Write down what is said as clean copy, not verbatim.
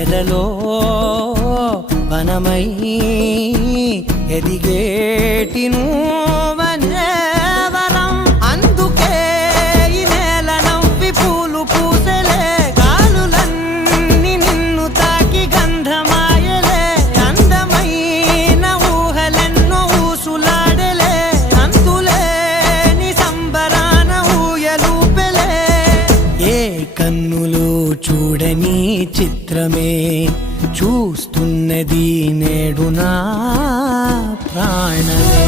ఎదలో వనమై ఎదిగేటి నువ్వనే వరం. అందుకే ఈ నేల నవ్వి పూలు పూసెలే, గాలులన్నీ నిన్ను తాకి గంధమాయలే. అందమైన ఊహలెన్నో ఊసులాడలే, అంతులేని సంబరాన ఊయలూపెలే. ఏ కన్నులు చూడని చిత్రమే చూస్తున్నది నేడు నా ప్రాణమే.